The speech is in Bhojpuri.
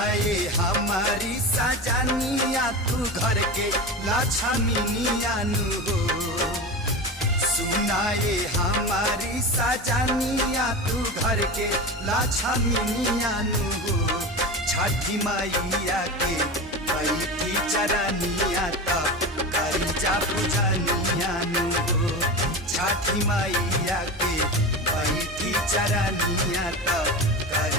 सुनाए हमारी सजनिया तू घर के लक्ष्मीनिया नु हो। सुनाए हमारी सजनिया तू घर के लक्ष्मीनिया नु हो। छठी मैया के बैठी चरनिया तब करी जा पूजनिया नु हो। छठी मैया के बैठी चरनिया तब करी